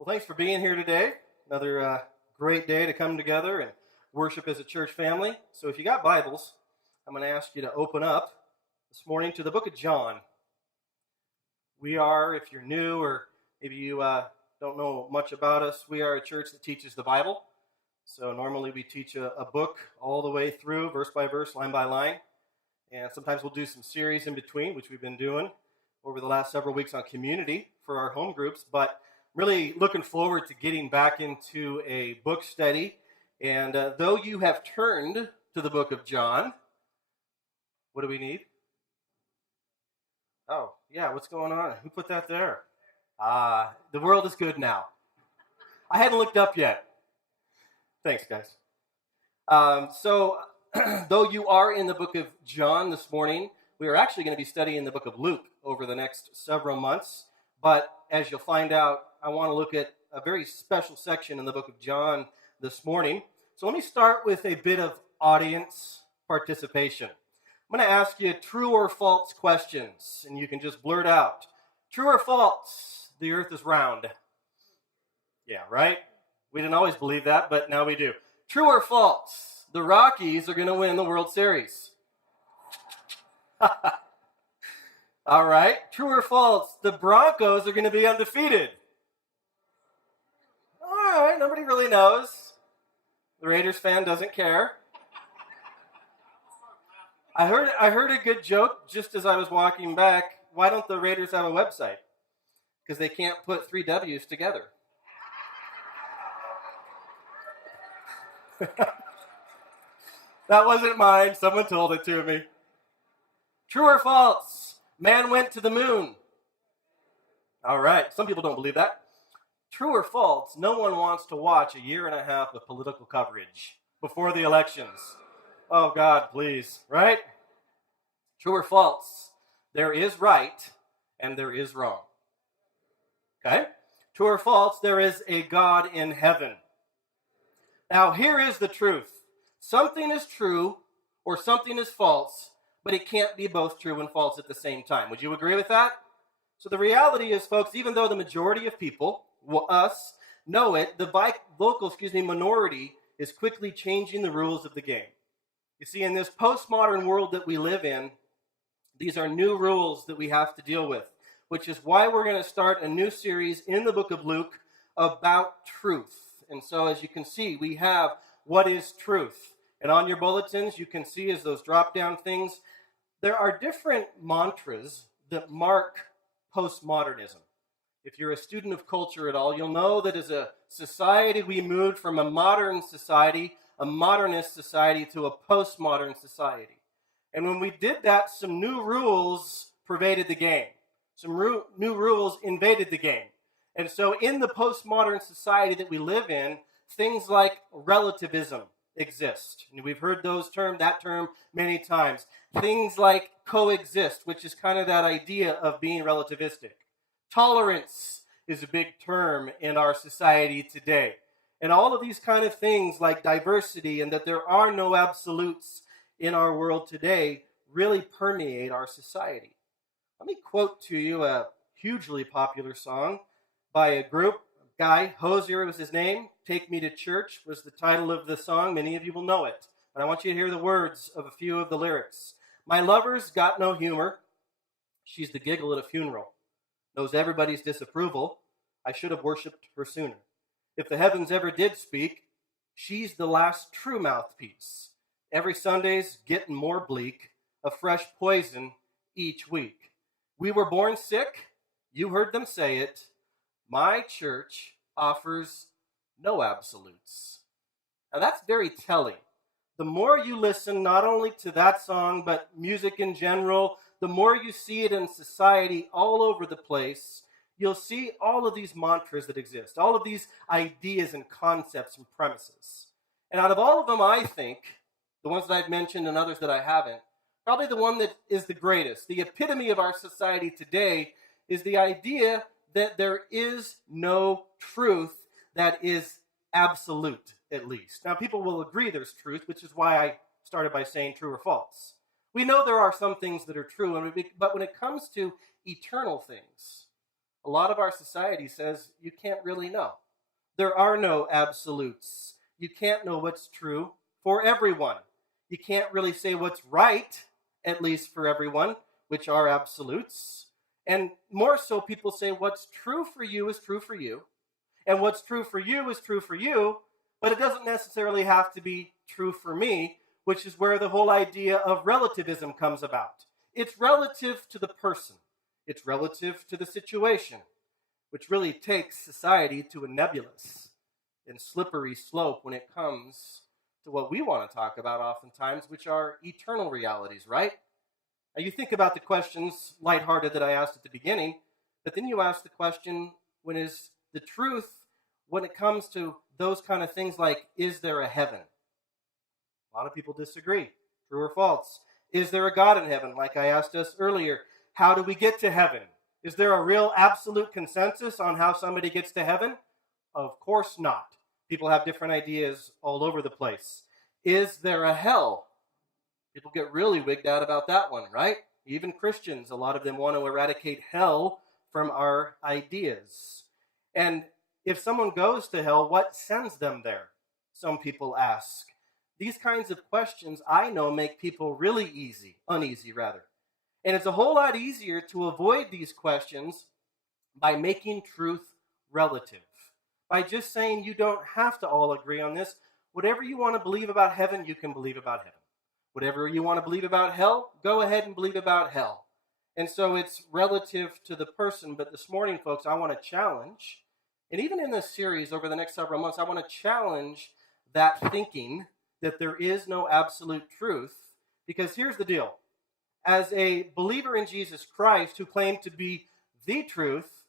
Well, thanks for being here today. Another great day to come together and worship as a church family. So if you got Bibles, I'm going to ask you to open up this morning to the book of John. We are, if you're new or maybe you don't know much about us, we are a church that teaches the Bible. So normally we teach a book all the way through, verse by verse, line by line. And sometimes we'll do some series in between, which we've been doing over the last several weeks on community for our home groups. But really looking forward to getting back into a book study. And though you have turned to the book of John, what do we need? Oh, yeah, what's going on? Who put that there? The world is good now. I hadn't looked up yet. Thanks, guys. Though you are in the book of John this morning, we are actually going to be studying the book of Luke over the next several months. But as you'll find out, I want to look at a very special section in the book of John this morning. So let me start with a bit of audience participation. I'm going to ask you true or false questions, and you can just blurt out. True or false, the earth is round? Yeah, right? We didn't always believe that, but now we do. True or false, the Rockies are going to win the World Series? All right. True or false, the Broncos are going to be undefeated? All right. Nobody really knows. The Raiders fan doesn't care. I heard a good joke just as I was walking back. Why don't the Raiders have a website? Because they can't put 3 W's together. That wasn't mine. Someone told it to me. True or false? Man went to the moon. All right. Some people don't believe that. True or false? No one wants to watch a year and a half of political coverage before the elections. Oh, God, please. Right? True or false? There is right and there is wrong. Okay? True or false? There is a God in heaven. Now, here is the truth. Something is true or something is false, but it can't be both true and false at the same time. Would you agree with that? So the reality is, folks, even though the majority of people, us, know it, the vocal minority is quickly changing the rules of the game. You see, in this postmodern world that we live in, these are new rules that we have to deal with, which is why we're going to start a new series in the book of Luke about truth. And so as you can see, we have what is truth. And on your bulletins, you can see as those drop-down things, there are different mantras that mark postmodernism. If you're a student of culture at all, you'll know that as a society, we moved from a modern society, a modernist society, to a postmodern society. And when we did that, some new rules pervaded the game. Some new rules invaded the game. And so in the postmodern society that we live in, things like relativism exist. And we've heard that term many times. Things like coexist, which is kind of that idea of being relativistic. Tolerance is a big term in our society today. And all of these kind of things like diversity and that there are no absolutes in our world today really permeate our society. Let me quote to you a hugely popular song by a group. Guy, Hosier was his name. Take Me to Church was the title of the song. Many of you will know it. But I want you to hear the words of a few of the lyrics. My lover's got no humor. She's the giggle at a funeral. Knows everybody's disapproval. I should have worshipped her sooner. If the heavens ever did speak, she's the last true mouthpiece. Every Sunday's getting more bleak. A fresh poison each week. We were born sick. You heard them say it. My church offers no absolutes. Now that's very telling. The more you listen, not only to that song, but music in general, the more you see it in society all over the place, you'll see all of these mantras that exist, all of these ideas and concepts and premises. And out of all of them, I think, the ones that I've mentioned and others that I haven't, probably the one that is the greatest, the epitome of our society today, is the idea that there is no truth that is absolute, at least. Now, people will agree there's truth, which is why I started by saying true or false. We know there are some things that are true, but when it comes to eternal things, a lot of our society says you can't really know. There are no absolutes. You can't know what's true for everyone. You can't really say what's right, at least for everyone, which are absolutes. And more so, people say what's true for you is true for you, and what's true for you is true for you, but it doesn't necessarily have to be true for me, which is where the whole idea of relativism comes about. It's relative to the person. It's relative to the situation, which really takes society to a nebulous and slippery slope when it comes to what we want to talk about oftentimes, which are eternal realities, right? Now you think about the questions, lighthearted, that I asked at the beginning, but then you ask the question, when is the truth, when it comes to those kind of things like, is there a heaven? A lot of people disagree, true or false. Is there a God in heaven? Like I asked us earlier, how do we get to heaven? Is there a real absolute consensus on how somebody gets to heaven? Of course not. People have different ideas all over the place. Is there a hell? People get really wigged out about that one, right? Even Christians, a lot of them want to eradicate hell from our ideas. And if someone goes to hell, what sends them there? Some people ask. These kinds of questions, I know, make people really uneasy. And it's a whole lot easier to avoid these questions by making truth relative. By just saying you don't have to all agree on this. Whatever you want to believe about heaven, you can believe about heaven. Whatever you want to believe about hell, go ahead and believe about hell. And so it's relative to the person. But this morning, folks, I want to challenge, and even in this series over the next several months, I want to challenge that thinking that there is no absolute truth. Because here's the deal. As a believer in Jesus Christ who claimed to be the truth,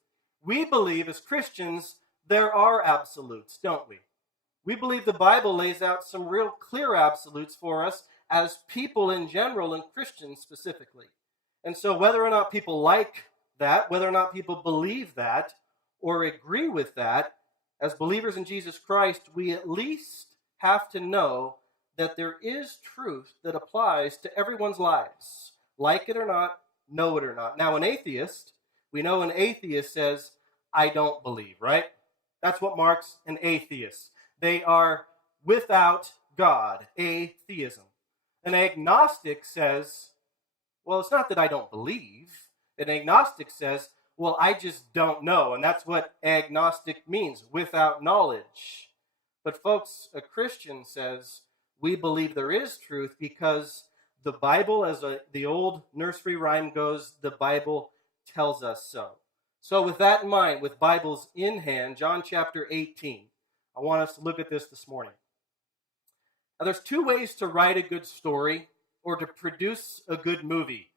we believe as Christians there are absolutes, don't we? We believe the Bible lays out some real clear absolutes for us as people in general and Christians specifically. And so whether or not people like that, whether or not people believe that or agree with that, as believers in Jesus Christ, we at least have to know that there is truth that applies to everyone's lives. Like it or not, know it or not. Now, we know an atheist says, I don't believe, right? That's what marks an atheist. They are without God, atheism. An agnostic says, well, it's not that I don't believe. An agnostic says, well, I just don't know. And that's what agnostic means, without knowledge. But folks, a Christian says, we believe there is truth because the Bible, as the old nursery rhyme goes, the Bible tells us so. So with that in mind, with Bibles in hand, John chapter 18, I want us to look at this morning. Now, there's two ways to write a good story or to produce a good movie.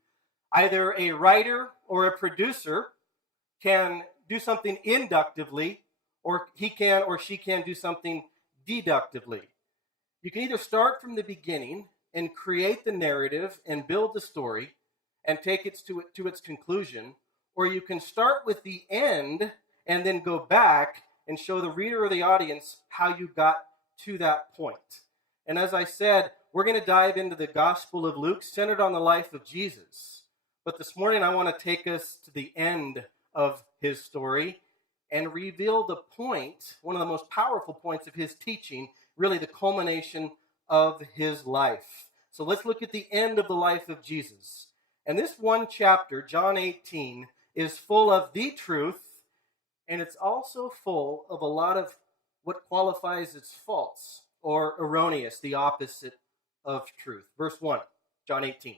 Either a writer or a producer can do something inductively, or he can or she can do something deductively. You can either start from the beginning and create the narrative and build the story and take it to its conclusion, or you can start with the end and then go back and show the reader or the audience how you got to that point. And as I said, we're going to dive into the Gospel of Luke, centered on the life of Jesus. But this morning I want to take us to the end of his story and reveal the point, one of the most powerful points of his teaching, really the culmination of his life. So let's look at the end of the life of Jesus. And this one chapter, John 18, is full of the truth, and it's also full of a lot of what qualifies as false or erroneous, the opposite of truth. Verse 1, John 18.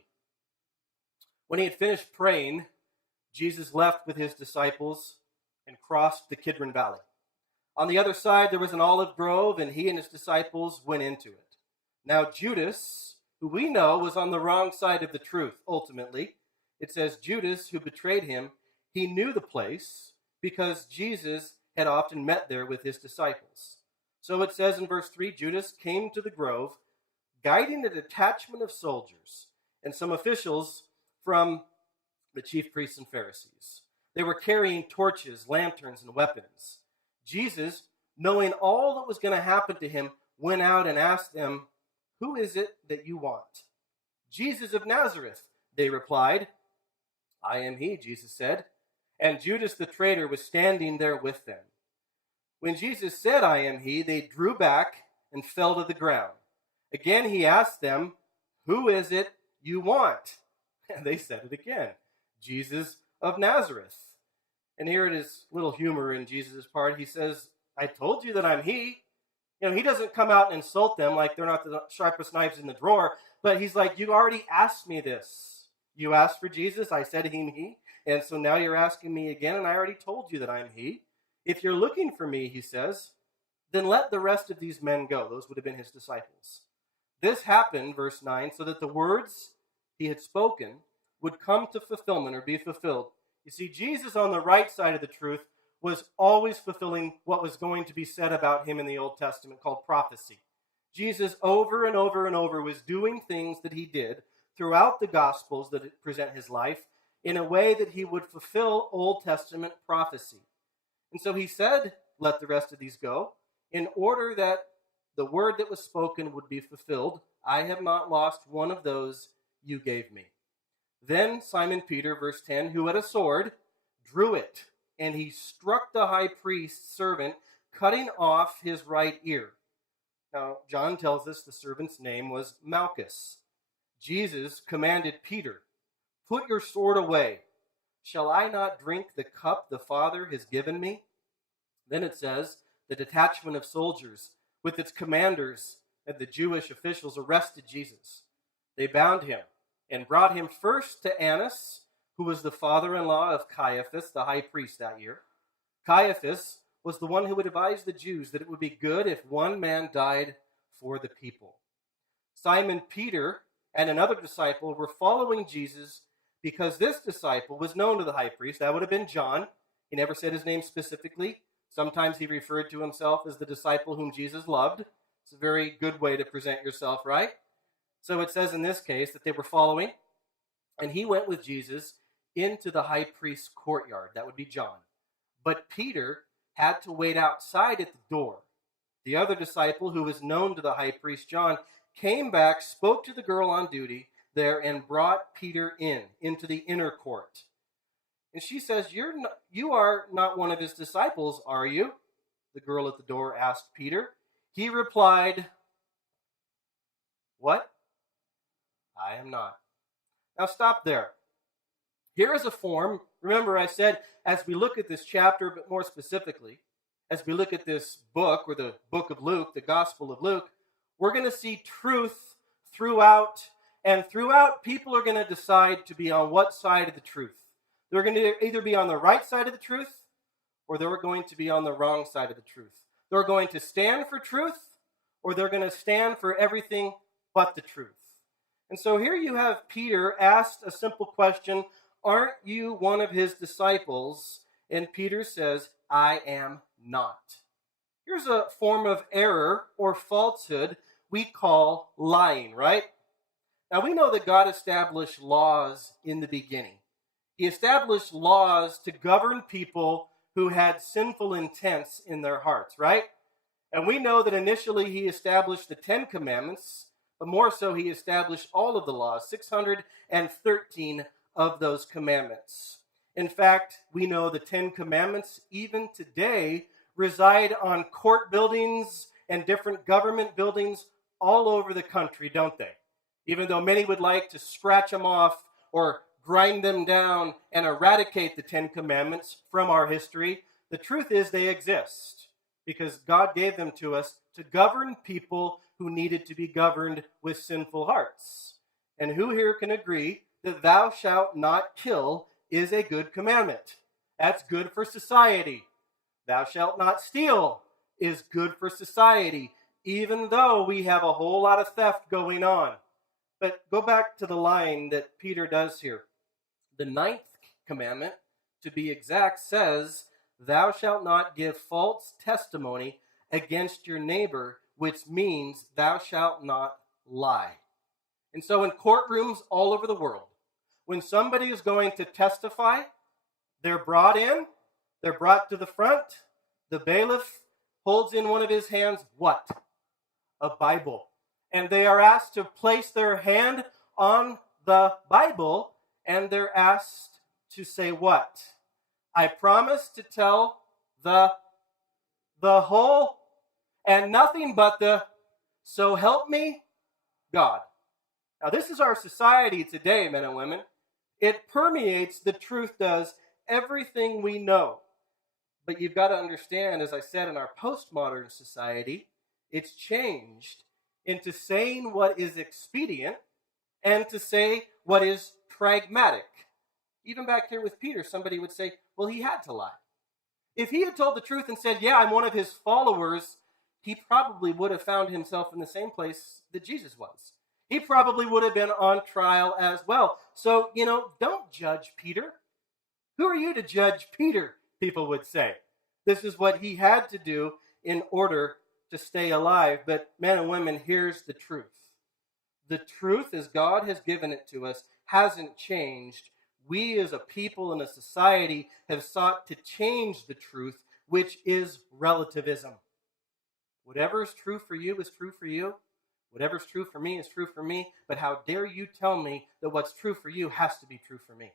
When he had finished praying, Jesus left with his disciples and crossed the Kidron Valley. On the other side, there was an olive grove, and he and his disciples went into it. Now Judas, who we know was on the wrong side of the truth, ultimately, it says Judas, who betrayed him, he knew the place because Jesus had often met there with his disciples. So it says in verse 3, Judas came to the grove, guiding a detachment of soldiers and some officials from the chief priests and Pharisees. They were carrying torches, lanterns, and weapons. Jesus, knowing all that was going to happen to him, went out and asked them, "Who is it that you want?" "Jesus of Nazareth," they replied. "I am he," Jesus said. and Judas the traitor was standing there with them. When Jesus said, "I am he," they drew back and fell to the ground. Again he asked them, "Who is it you want?" And they said it again, "Jesus of Nazareth." And here it is, little humor in Jesus' part. He says, "I told you that I'm he." He doesn't come out and insult them like they're not the sharpest knives in the drawer, but he's like, "You already asked me this. You asked for Jesus, I said him he, and so now you're asking me again, and I already told you that I'm he. If you're looking for me," he says, "then let the rest of these men go." Those would have been his disciples. This happened, verse 9, so that the words he had spoken would come to fulfillment or be fulfilled. You see, Jesus on the right side of the truth was always fulfilling what was going to be said about him in the Old Testament called prophecy. Jesus over and over and over was doing things that he did throughout the Gospels that present his life in a way that he would fulfill Old Testament prophecy. And so he said, "Let the rest of these go," in order that the word that was spoken would be fulfilled. "I have not lost one of those you gave me." Then Simon Peter, verse 10, who had a sword, drew it, and he struck the high priest's servant, cutting off his right ear. Now, John tells us the servant's name was Malchus. Jesus commanded Peter, "Put your sword away. Shall I not drink the cup the Father has given me?" Then it says, the detachment of soldiers with its commanders and the Jewish officials arrested Jesus. They bound him and brought him first to Annas, who was the father-in-law of Caiaphas, the high priest that year. Caiaphas was the one who would advise the Jews that it would be good if one man died for the people. Simon Peter and another disciple were following Jesus because this disciple was known to the high priest. That would have been John. He never said his name specifically. Sometimes he referred to himself as the disciple whom Jesus loved. It's a very good way to present yourself, right? So it says in this case that they were following, and he went with Jesus into the high priest's courtyard. That would be John. But Peter had to wait outside at the door. The other disciple, who was known to the high priest John, came back, spoke to the girl on duty there, and brought Peter into the inner court. And she says, "You are not one of his disciples, are you?" The girl at the door asked Peter. He replied, "What? I am not." Now stop there. Here is a form. Remember, I said, as we look at this chapter, but more specifically, as we look at this book, or the book of Luke, the Gospel of Luke, we're going to see truth throughout, and throughout, people are going to decide to be on what side of the truth. They're going to either be on the right side of the truth, or they're going to be on the wrong side of the truth. They're going to stand for truth, or they're going to stand for everything but the truth. And so here you have Peter asked a simple question, "Aren't you one of his disciples?" And Peter says, "I am not." Here's a form of error or falsehood we call lying, right? Now we know that God established laws in the beginning. He established laws to govern people who had sinful intents in their hearts, right? And we know that initially he established the 10 Commandments, but more so he established all of the laws, 613 of those commandments. In fact, we know the 10 Commandments, even today, reside on court buildings and different government buildings all over the country, don't they? Even though many would like to scratch them off or grind them down and eradicate the 10 Commandments from our history, the truth is they exist because God gave them to us to govern people who needed to be governed with sinful hearts. And who here can agree that "thou shalt not kill" is a good commandment? That's good for society. "Thou shalt not steal" is good for society, even though we have a whole lot of theft going on. But go back to the line that Peter does here. The 9th commandment, to be exact, says, "Thou shalt not give false testimony against your neighbor," which means thou shalt not lie. And so in courtrooms all over the world, when somebody is going to testify, they're brought to the front. The bailiff holds in one of his hands what? A Bible. And they are asked to place their hand on the Bible, and they're asked to say what? I promise to tell the whole and nothing but the so help me God. Now, this is our society today, men and women. It permeates, the truth does, everything we know. But you've got to understand, as I said, in our postmodern society, it's changed into saying what is expedient and to say what is pragmatic. Even back here with Peter, somebody would say, well, he had to lie. If he had told the truth and said, yeah, I'm one of his followers, he probably would have found himself in the same place that Jesus was. He probably would have been on trial as well. So, don't judge Peter. Who are you to judge Peter, people would say. This is what he had to do in order to stay alive. But men and women, here's the truth. The truth, as God has given it to us, hasn't changed. We as a people and a society have sought to change the truth, which is relativism. Whatever is true for you is true for you. Whatever's true for me is true for me. But how dare you tell me that what's true for you has to be true for me?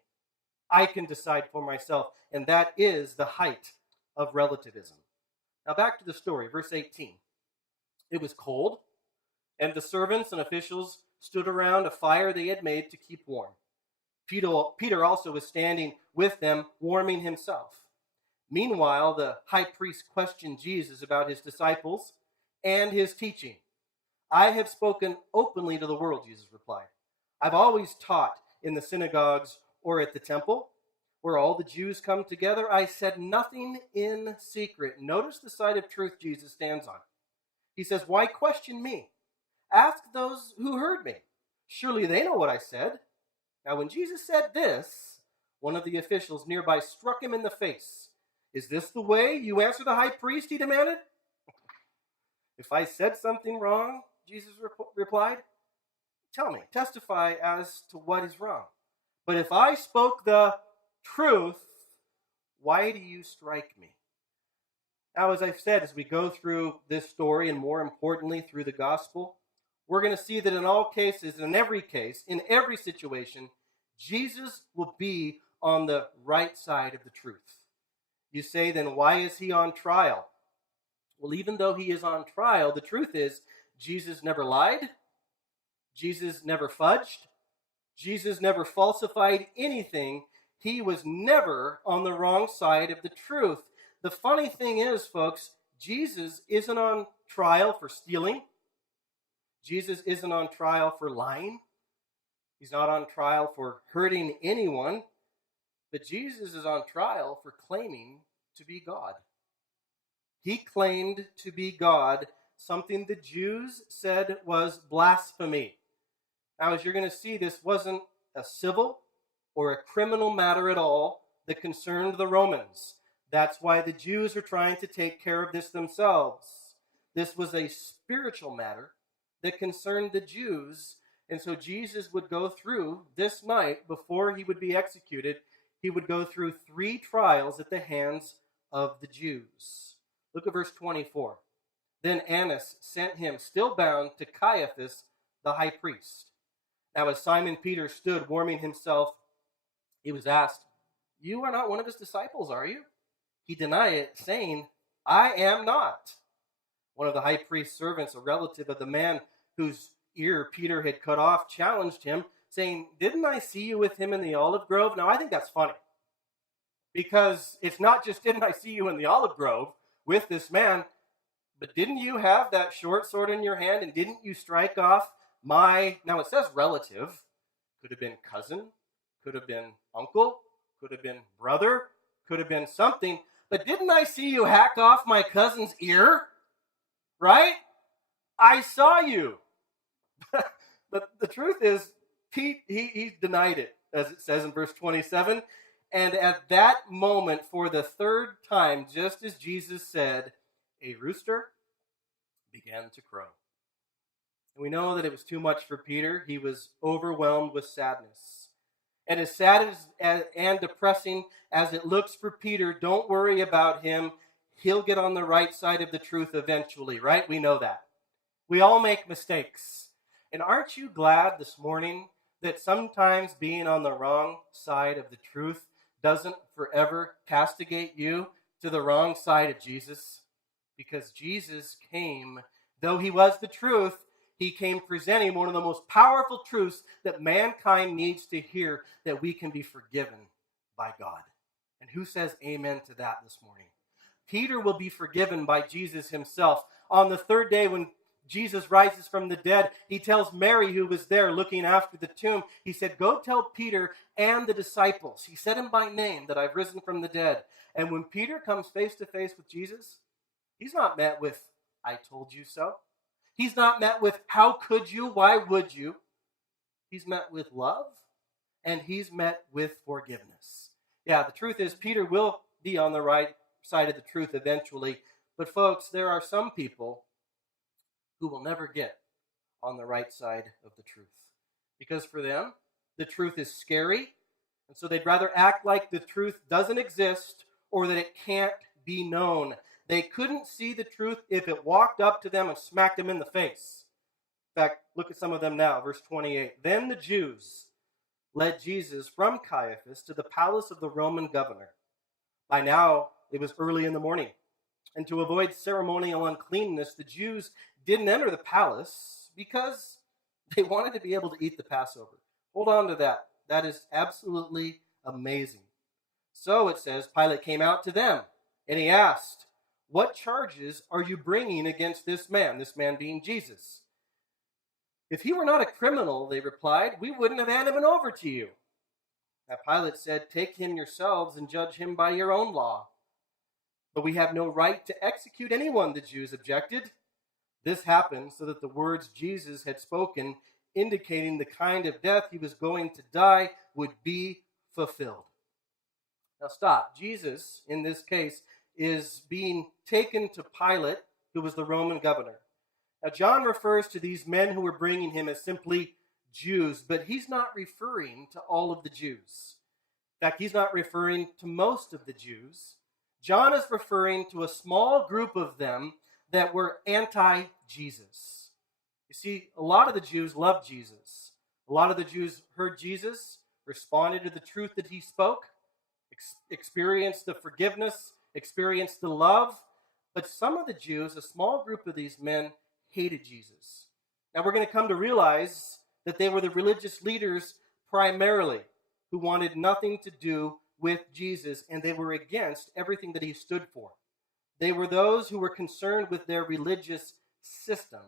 I can decide for myself, and that is the height of relativism. Now back to the story, verse 18. It was cold, and the servants and officials stood around a fire they had made to keep warm. Peter also was standing with them, warming himself. Meanwhile, the high priest questioned Jesus about his disciples and his teaching. I have spoken openly to the world, Jesus replied. I've always taught in the synagogues or at the temple, where all the Jews come together. I said nothing in secret. Notice the side of truth Jesus stands on. He says, why question me? Ask those who heard me. Surely they know what I said. Now, when Jesus said this, one of the officials nearby struck him in the face. Is this the way you answer the high priest? He demanded. If I said something wrong, Jesus replied, tell me, testify as to what is wrong. But if I spoke the truth, why do you strike me? Now, as I've said, as we go through this story, and more importantly, through the gospel, we're going to see that in all cases, in every case, in every situation, Jesus will be on the right side of the truth. You say, then why is he on trial? Well, even though he is on trial, the truth is, Jesus never lied. Jesus never fudged. Jesus never falsified anything. He was never on the wrong side of the truth. The funny thing is, folks, Jesus isn't on trial for stealing. Jesus isn't on trial for lying. He's not on trial for hurting anyone. But Jesus is on trial for claiming to be God. He claimed to be God, something the Jews said was blasphemy. Now, as you're going to see, this wasn't a civil or a criminal matter at all that concerned the Romans. That's why the Jews are trying to take care of this themselves. This was a spiritual matter that concerned the Jews, and so Jesus would go through this night, before he would be executed, he would go through 3 trials at the hands of the Jews. Look at verse 24. Then Annas sent him, still bound, to Caiaphas, the high priest. Now as Simon Peter stood warming himself, he was asked, you are not one of his disciples, are you? He denied it, saying, I am not. One of the high priest's servants, a relative of the man whose ear Peter had cut off, challenged him, saying, didn't I see you with him in the olive grove? Now, I think that's funny, because it's not just didn't I see you in the olive grove with this man, but didn't you have that short sword in your hand, and didn't you strike off now it says relative, could have been cousin, could have been uncle, could have been brother, could have been something, but didn't I see you hack off my cousin's ear? Right? I saw you. But the truth is, Pete, he denied it, as it says in verse 27. And at that moment, for the 3rd time, just as Jesus said, a rooster began to crow. And we know that it was too much for Peter. He was overwhelmed with sadness. And as sad and depressing as it looks for Peter, don't worry about him. He'll get on the right side of the truth eventually, right? We know that. We all make mistakes. And aren't you glad this morning that sometimes being on the wrong side of the truth doesn't forever castigate you to the wrong side of Jesus? Because Jesus came, though he was the truth, he came presenting one of the most powerful truths that mankind needs to hear, that we can be forgiven by God. And who says amen to that this morning? Peter will be forgiven by Jesus himself. On the third day, when Jesus rises from the dead, he tells Mary, who was there looking after the tomb, he said, go tell Peter and the disciples. He said him by name that I've risen from the dead. And when Peter comes face to face with Jesus, he's not met with, I told you so. He's not met with, how could you? Why would you? He's met with love, and he's met with forgiveness. Yeah, the truth is, Peter will be on the right side of the truth eventually. But folks, there are some people who will never get on the right side of the truth. Because for them, the truth is scary, and so they'd rather act like the truth doesn't exist or that it can't be known. They couldn't see the truth if it walked up to them and smacked them in the face. In fact, look at some of them now, verse 28. Then the Jews led Jesus from Caiaphas to the palace of the Roman governor. By now, it was early in the morning, and to avoid ceremonial uncleanness, the Jews didn't enter the palace because they wanted to be able to eat the Passover. Hold on to that. That is absolutely amazing. So it says, Pilate came out to them, and he asked, what charges are you bringing against this man being Jesus? If he were not a criminal, they replied, we wouldn't have handed him over to you. Now Pilate said, take him yourselves and judge him by your own law. But we have no right to execute anyone, the Jews objected. This happened so that the words Jesus had spoken, indicating the kind of death he was going to die, would be fulfilled. Now stop. Jesus, in this case, is being taken to Pilate, who was the Roman governor. Now John refers to these men who were bringing him as simply Jews, but he's not referring to all of the Jews. In fact, he's not referring to most of the Jews. John is referring to a small group of them that were anti-Jesus. You see, a lot of the Jews loved Jesus. A lot of the Jews heard Jesus, responded to the truth that he spoke, experienced the forgiveness, experienced the love. But some of the Jews, a small group of these men, hated Jesus. Now we're going to come to realize that they were the religious leaders primarily who wanted nothing to do with Jesus, and they were against everything that he stood for. They were those who were concerned with their religious system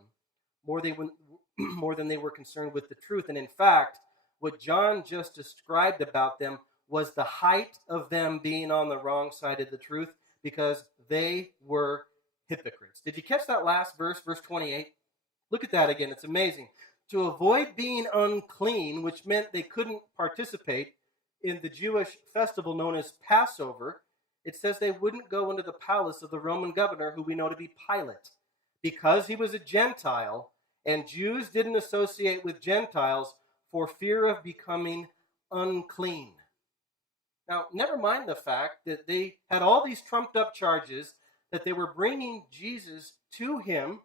more than they were concerned with the truth. And in fact, what John just described about them was the height of them being on the wrong side of the truth, because they were hypocrites. Did you catch that last verse, verse 28? Look at that again. It's amazing. To avoid being unclean, which meant they couldn't participate in the Jewish festival known as Passover, it says they wouldn't go into the palace of the Roman governor, who we know to be Pilate, because he was a Gentile, and Jews didn't associate with Gentiles for fear of becoming unclean. Now, never mind the fact that they had all these trumped up charges, that they were bringing Jesus to him.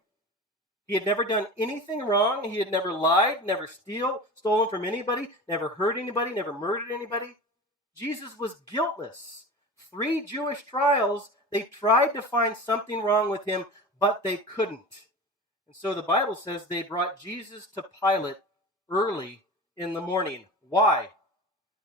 He had never done anything wrong. He had never lied, never stolen from anybody, never hurt anybody, never murdered anybody. Jesus was guiltless. 3 Jewish trials, they tried to find something wrong with him, but they couldn't. And so the Bible says they brought Jesus to Pilate early in the morning. Why?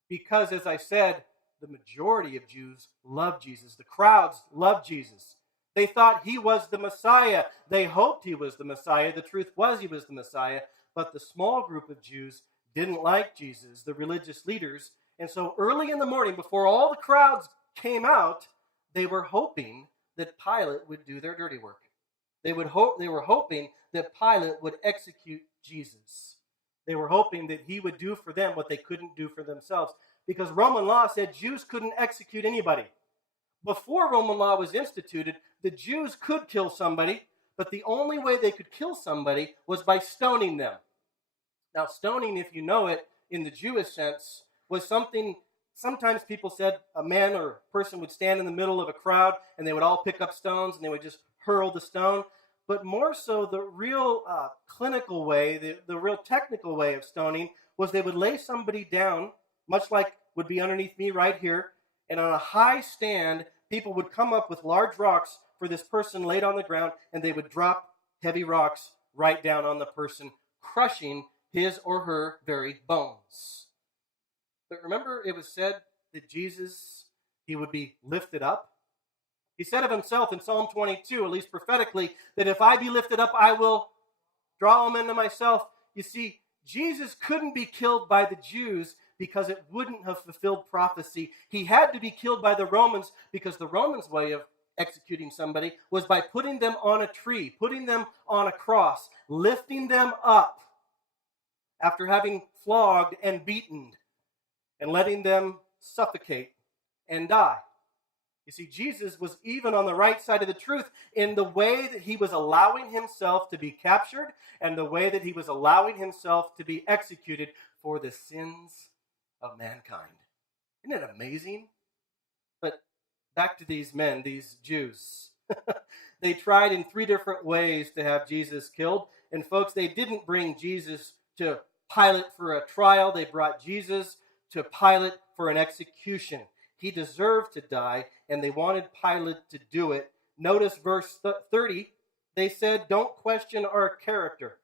Because, as I said, the majority of Jews loved Jesus. The crowds loved Jesus. They thought he was the Messiah. They hoped he was the Messiah. The truth was he was the Messiah. But the small group of Jews didn't like Jesus, the religious leaders. And so early in the morning, before all the crowds came out, they were hoping that Pilate would do their dirty work. They were hoping that Pilate would execute Jesus. They were hoping that he would do for them what they couldn't do for themselves, because Roman law said Jews couldn't execute anybody. Before Roman law was instituted, the Jews could kill somebody, but the only way they could kill somebody was by stoning them. Now, stoning, if you know it, in the Jewish sense, was something, sometimes people said a man or a person would stand in the middle of a crowd and they would all pick up stones and they would just hurl the stone. But more so, the real clinical way, the real technical way of stoning was they would lay somebody down, much like would be underneath me right here, And on a high stand, people would come up with large rocks for this person laid on the ground, and they would drop heavy rocks right down on the person, crushing his or her very bones. But remember, it was said that Jesus, he would be lifted up. He said of himself in Psalm 22, at least prophetically, that if I be lifted up, I will draw them into myself. You see, Jesus couldn't be killed by the Jews because it wouldn't have fulfilled prophecy. He had to be killed by the Romans because the Romans' way of executing somebody was by putting them on a tree, putting them on a cross, lifting them up after having flogged and beaten and letting them suffocate and die. You see, Jesus was even on the right side of the truth in the way that he was allowing himself to be captured and the way that he was allowing himself to be executed for the sins of mankind. Isn't it amazing? But back to these men, these Jews. They tried in 3 different ways to have Jesus killed. And folks, they didn't bring Jesus to Pilate for a trial. They brought Jesus to Pilate for an execution. He deserved to die, and they wanted Pilate to do it. Notice verse 30. They said, don't question our character.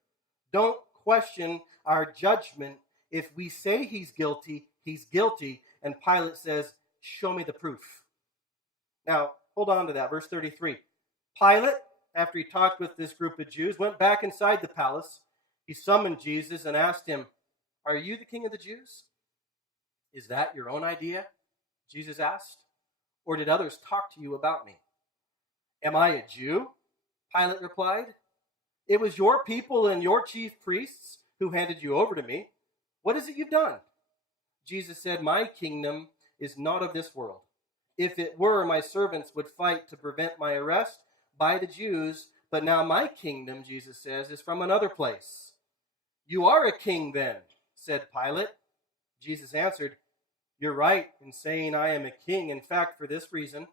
Don't question our judgment. If we say he's guilty, he's guilty. And Pilate says, show me the proof. Now, hold on to that. Verse 33. Pilate, after he talked with this group of Jews, went back inside the palace. He summoned Jesus and asked him, are you the king of the Jews? Is that your own idea? Jesus asked. Or did others talk to you about me? Am I a Jew? Pilate replied. It was your people and your chief priests who handed you over to me. What is it you've done? Jesus said, my kingdom is not of this world. If it were, my servants would fight to prevent my arrest by the Jews, but now my kingdom, Jesus says, is from another place. You are a king then, said Pilate. Jesus answered, you're right in saying I am a king. In fact, for this reason,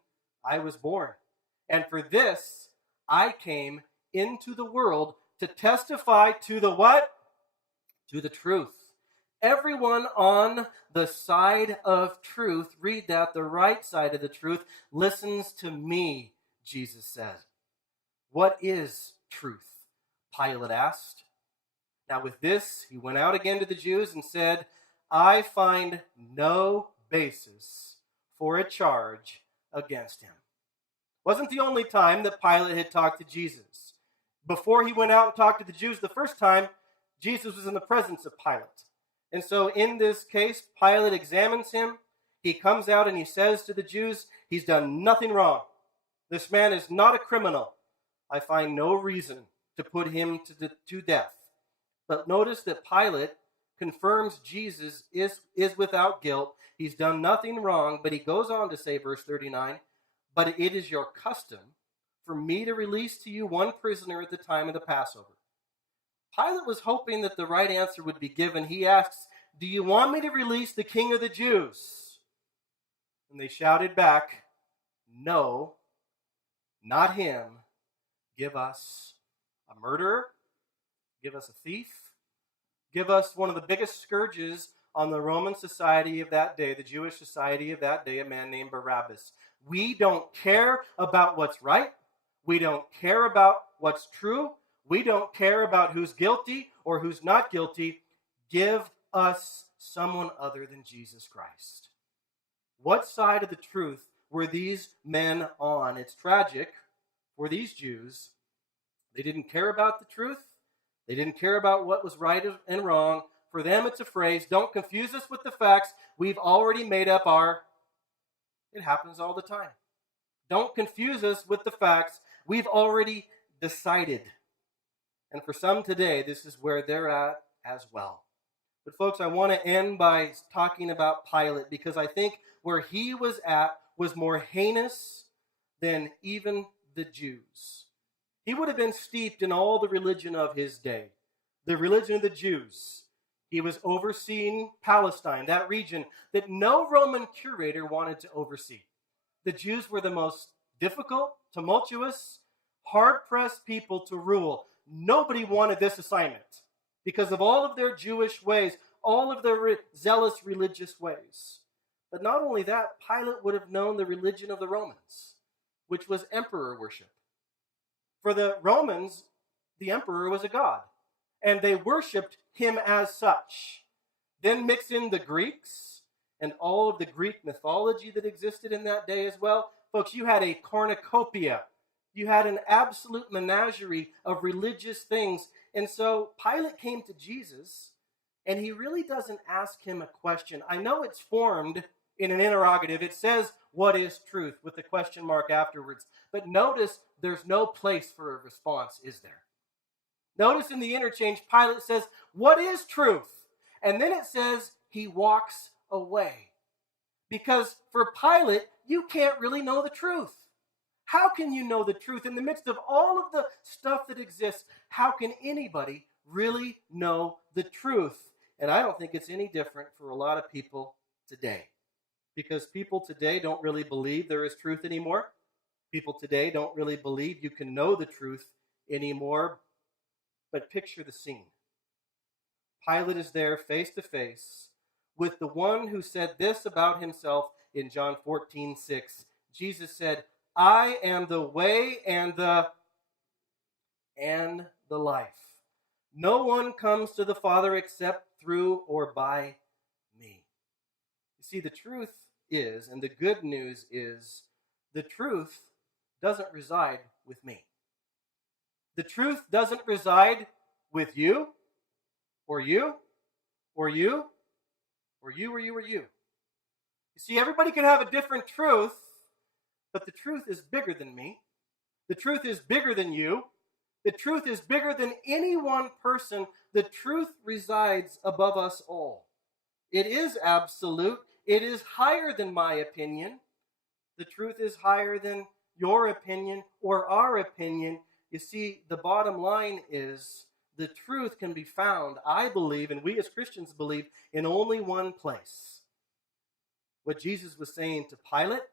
I was born. And for this, I came into the world to testify to the what? To the truth. Everyone on the side of truth, read that, the right side of the truth, listens to me, Jesus said. What is truth? Pilate asked. Now with this, he went out again to the Jews and said, I find no basis for a charge against him. Wasn't the only time that Pilate had talked to Jesus. Before he went out and talked to the Jews the first time, Jesus was in the presence of Pilate. And so in this case, Pilate examines him. He comes out and he says to the Jews, he's done nothing wrong. This man is not a criminal. I find no reason to put him to death. But notice that Pilate confirms Jesus is without guilt. He's done nothing wrong, but he goes on to say, verse 39, but it is your custom for me to release to you one prisoner at the time of the Passover. Pilate was hoping that the right answer would be given. He asks, do you want me to release the king of the Jews? And they shouted back, no, not him. Give us a murderer. Give us a thief. Give us one of the biggest scourges on the Roman society of that day, the Jewish society of that day, a man named Barabbas. We don't care about what's right. We don't care about what's true. We don't care about who's guilty or who's not guilty. Give us someone other than Jesus Christ. What side of the truth were these men on? It's tragic for these Jews. They didn't care about the truth. They didn't care about what was right and wrong. For them, it's a phrase, don't confuse us with the facts. We've already made up our... It happens all the time. Don't confuse us with the facts. We've already decided. And for some today, this is where they're at as well. But folks, I want to end by talking about Pilate because I think where he was at was more heinous than even the Jews. He would have been steeped in all the religion of his day, the religion of the Jews. He was overseeing Palestine, that region that no Roman curator wanted to oversee. The Jews were the most difficult, tumultuous, hard-pressed people to rule. Nobody wanted this assignment because of all of their Jewish ways, all of their zealous religious ways. But not only that, Pilate would have known the religion of the Romans, which was emperor worship. For the Romans, the emperor was a god, and they worshipped him as such. Then mix in the Greeks and all of the Greek mythology that existed in that day as well. Folks, you had a cornucopia. You had an absolute menagerie of religious things. And so Pilate came to Jesus, and he really doesn't ask him a question. I know it's formed in an interrogative. It says, "What is truth?" with the question mark afterwards. But notice there's no place for a response, is there? Notice in the interchange, Pilate says, "What is truth?" And then it says he walks away. Because for Pilate, you can't really know the truth. How can you know the truth? In the midst of all of the stuff that exists, how can anybody really know the truth? And I don't think it's any different for a lot of people today. Because people today don't really believe there is truth anymore. People today don't really believe you can know the truth anymore. But picture the scene. Pilate is there face to face with the one who said this about himself in John 14:6. Jesus said, "I am the way and the life. No one comes to the Father except through or by me." You see, the truth is, and the good news is, the truth doesn't reside with me. The truth doesn't reside with you, or you, or you, or you, or you, or you. You see, everybody can have a different truth, but the truth is bigger than me. The truth is bigger than you. The truth is bigger than any one person. The truth resides above us all. It is absolute. It is higher than my opinion. The truth is higher than your opinion or our opinion. You see, the bottom line is the truth can be found, I believe, and we as Christians believe, in only one place. What Jesus was saying to Pilate,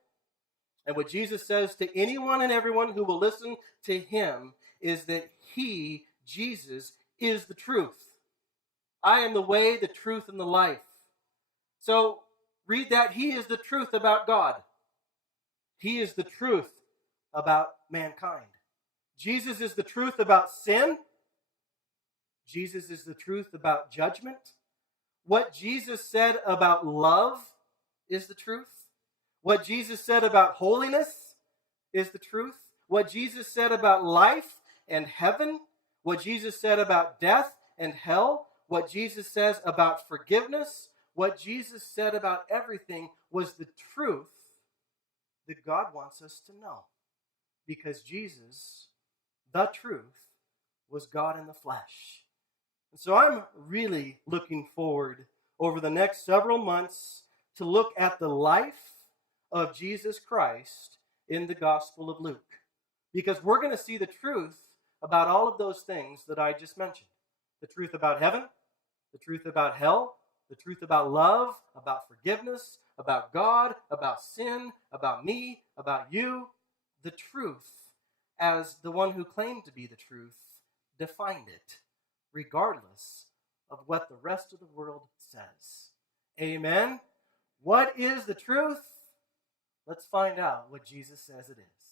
and what Jesus says to anyone and everyone who will listen to him, is that he, Jesus, is the truth. I am the way, the truth, and the life. So read that. He is the truth about God. He is the truth about mankind. Jesus is the truth about sin. Jesus is the truth about judgment. What Jesus said about love is the truth. What Jesus said about holiness is the truth. What Jesus said about life and heaven, what Jesus said about death and hell, what Jesus says about forgiveness, what Jesus said about everything was the truth that God wants us to know. Because Jesus, the truth, was God in the flesh. And so I'm really looking forward over the next several months to look at the life of Jesus Christ in the Gospel of Luke. Because we're going to see the truth about all of those things that I just mentioned. The truth about heaven, the truth about hell, the truth about love, about forgiveness, about God, about sin, about me, about you. The truth, as the one who claimed to be the truth, defined it, regardless of what the rest of the world says. Amen? What is the truth? Let's find out what Jesus says it is.